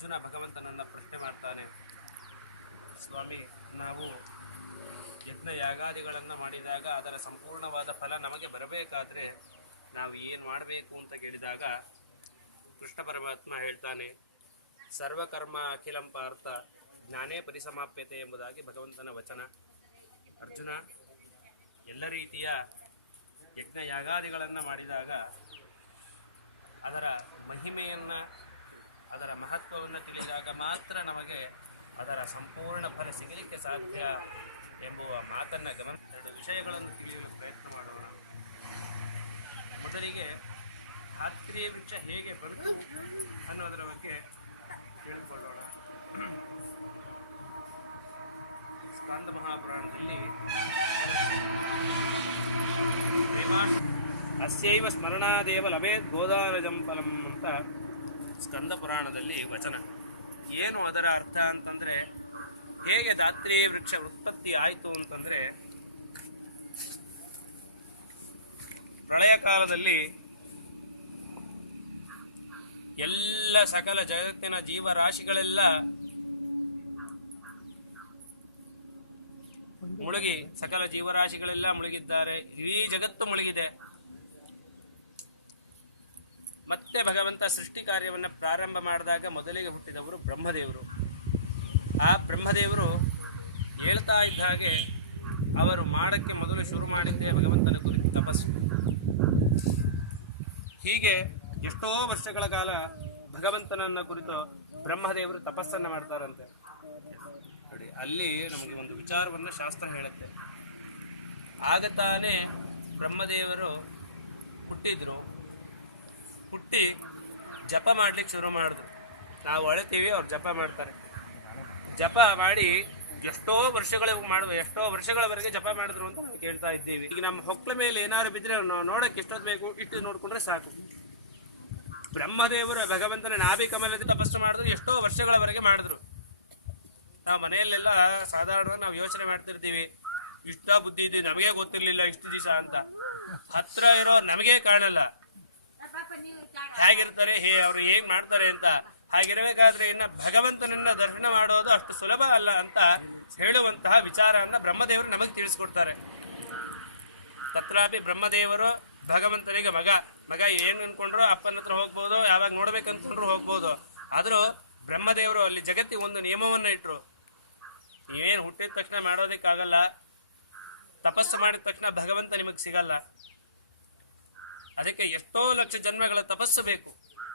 ಅರ್ಜುನ ಭಗವಂತನನ್ನು ಪ್ರಶ್ನೆ ಮಾಡ್ತಾನೆ, ಸ್ವಾಮಿ, ನಾವು ಯಜ್ಞ ಯಾಗಾದಿಗಳನ್ನು ಮಾಡಿದಾಗ ಅದರ ಸಂಪೂರ್ಣವಾದ ಫಲ ನಮಗೆ ಬರಬೇಕಾದ್ರೆ ನಾವು ಏನು ಮಾಡಬೇಕು ಅಂತ ಕೇಳಿದಾಗ ಕೃಷ್ಣ ಪರಮಾತ್ಮ ಹೇಳ್ತಾನೆ, ಸರ್ವಕರ್ಮ ಅಖಿಲಂ ಪಾರ್ಥ ಜ್ಞಾನೇ ಪರಿಸಮಾಪ್ಯತೆ ಎಂಬುದಾಗಿ ಭಗವಂತನ ವಚನ. ಅರ್ಜುನ, ಎಲ್ಲ ರೀತಿಯ ಯಜ್ಞ ಯಾಗಾದಿಗಳನ್ನು ಮಾಡಿದಾಗ ಅದರ ಮಹಿಮೆಯನ್ನು, ಅದರ ಮಹತ್ವವನ್ನು ತಿಳಿದಾಗ ಮಾತ್ರ ನಮಗೆ ಅದರ ಸಂಪೂರ್ಣ ಫಲ ಸಿಗಲಿಕ್ಕೆ ಸಾಧ್ಯ ಎಂಬುವ ಮಾತನ್ನು ಎರಡು ವಿಷಯಗಳನ್ನು ತಿಳಿಯಲು ಪ್ರಯತ್ನ ಮಾಡೋಣ. ಮೊದಲಿಗೆ ಧಾತ್ರಿ ವೃಕ್ಷ ಹೇಗೆ ಬಂತು ಅನ್ನೋದರ ಬಗ್ಗೆ ತಿಳಿದುಕೊಳ್ಳೋಣ. ಸ್ಕಾಂದ ಮಹಾಪುರಾಣದಲ್ಲಿ ಅಸ್ಯೈವ ಸ್ಮರಣಾದೇವ ಲಭೇತ್ ಗೋದಾರಜಂ ಫಲಂ ಅಂತ ಸ್ಕಂದ ಪುರಾಣದಲ್ಲಿ ವಚನ. ಏನು ಅದರ ಅರ್ಥ ಅಂತಂದ್ರೆ, ಹೇಗೆ ಧಾತ್ರಿ ವೃಕ್ಷ ಉತ್ಪತ್ತಿ ಆಯಿತು ಅಂತಂದ್ರೆ, ಪ್ರಳಯ ಕಾಲದಲ್ಲಿ ಎಲ್ಲ ಸಕಲ ಜಗತ್ತಿನ ಜೀವರಾಶಿಗಳೆಲ್ಲ ಮುಳುಗಿ, ಸಕಲ ಜೀವರಾಶಿಗಳೆಲ್ಲ ಮುಳುಗಿದ್ದಾರೆ, ಇಡೀ ಜಗತ್ತು ಮುಳುಗಿದೆ. ಮತ್ತೆ ಭಗವಂತ ಸೃಷ್ಟಿ ಕಾರ್ಯವನ್ನು ಪ್ರಾರಂಭ ಮಾಡಿದಾಗ ಮೊದಲಿಗೆ ಹುಟ್ಟಿದವರು ಬ್ರಹ್ಮದೇವರು. ಆ ಬ್ರಹ್ಮದೇವರು ಹೇಳ್ತಾ ಇದ್ದ ಹಾಗೆ ಅವರು ಮಾಡಕ್ಕೆ ಮೊದಲು ಶುರು ಮಾಡಿದ್ದೇ ಭಗವಂತನ ಕುರಿತು ತಪಸ್ಸು. ಹೀಗೆ ಎಷ್ಟೋ ವರ್ಷಗಳ ಕಾಲ ಭಗವಂತನನ್ನ ಕುರಿತು ಬ್ರಹ್ಮದೇವರು ತಪಸ್ಸನ್ನ ಮಾಡ್ತಾರಂತೆ. ನೋಡಿ, ಅಲ್ಲಿ ನಮಗೆ ಒಂದು ವಿಚಾರವನ್ನು ಶಾಸ್ತ್ರ ಹೇಳುತ್ತೆ. ಆಗ ತಾನೇ ಬ್ರಹ್ಮದೇವರು ಹುಟ್ಟಿದ್ರು. ಹುಟ್ಟಿ ಜಪ ಮಾಡ್ಲಿಕ್ಕೆ ಶುರು ಮಾಡಿದ್ರು. ನಾವು ಅಳ್ತೀವಿ, ಅವ್ರು ಜಪ ಮಾಡ್ತಾರೆ. ಜಪ ಮಾಡಿ ಎಷ್ಟೋ ವರ್ಷಗಳವರೆಗೆ ಜಪ ಮಾಡಿದ್ರು ಅಂತ ನಾವು ಕೇಳ್ತಾ ಇದ್ದೀವಿ. ಈಗ ನಮ್ಮ ಹೊಕ್ಕಳ ಮೇಲೆ ಏನಾದ್ರು ಬಿದ್ದರೆ ನಾವು ನೋಡಕ್ಕೆ ಎಷ್ಟೊತ್ತು ಬೇಕು, ಇಷ್ಟು ನೋಡ್ಕೊಂಡ್ರೆ ಸಾಕು. ಬ್ರಹ್ಮದೇವರು ಭಗವಂತನ ನಾಭಿ ಕಮಲದ ತಪಸ್ಸು ಮಾಡಿದ್ರು, ಎಷ್ಟೋ ವರ್ಷಗಳವರೆಗೆ ಮಾಡಿದ್ರು. ನಾವು ಮನೆಯಲ್ಲೆಲ್ಲ ಸಾಧಾರಣವಾಗಿ ನಾವು ಯೋಚನೆ ಮಾಡ್ತಿರ್ತೀವಿ, ಇಷ್ಟ ಬುದ್ಧಿ ಇದೆ, ನಮಗೆ ಗೊತ್ತಿರ್ಲಿಲ್ಲ ಇಷ್ಟು ದಿವಸ ಅಂತ. ಹತ್ರ ಇರೋ ನಮಗೆ ಕಾಣಲ್ಲ ಹೇಗಿರ್ತಾರೆ, ಅವ್ರು ಹೇಗ್ ಮಾಡ್ತಾರೆ ಅಂತ. ಹಾಗಿರ್ಬೇಕಾದ್ರೆ ಇನ್ನ ಭಗವಂತನನ್ನ ದರ್ಶನ ಮಾಡೋದು ಅಷ್ಟು ಸುಲಭ ಅಲ್ಲ ಅಂತ ಹೇಳುವಂತಹ ವಿಚಾರವನ್ನ ಬ್ರಹ್ಮದೇವರು ನಮಗೆ ತಿಳಿಸ್ಕೊಡ್ತಾರೆ. ತತ್ರಾಪಿ ಬ್ರಹ್ಮದೇವರು ಭಗವಂತನಿಗೆ ಮಗ ಏನು ಅನ್ಕೊಂಡ್ರು ಅಪ್ಪನ ಹತ್ರ ಹೋಗ್ಬೋದು, ಯಾವಾಗ ನೋಡ್ಬೇಕಂತಂದ್ರು ಹೋಗ್ಬೋದು. ಆದ್ರೂ ಬ್ರಹ್ಮದೇವರು ಅಲ್ಲಿ ಜಗತ್ತಿಗೆ ಒಂದು ನಿಯಮವನ್ನ ಇಟ್ರು, ನೀವೇನು ಹುಟ್ಟಿದ ತಕ್ಷಣ ಮಾಡೋದಕ್ಕಾಗಲ್ಲ, ತಪಸ್ಸು ಮಾಡಿದ ತಕ್ಷಣ ಭಗವಂತ ನಿಮಗೆ ಸಿಗಲ್ಲ. ಅದಕ್ಕೆ ಎಷ್ಟೋ ಲಕ್ಷ ಜನ್ಮಗಳ ತಪಸ್ಸು ಬೇಕು.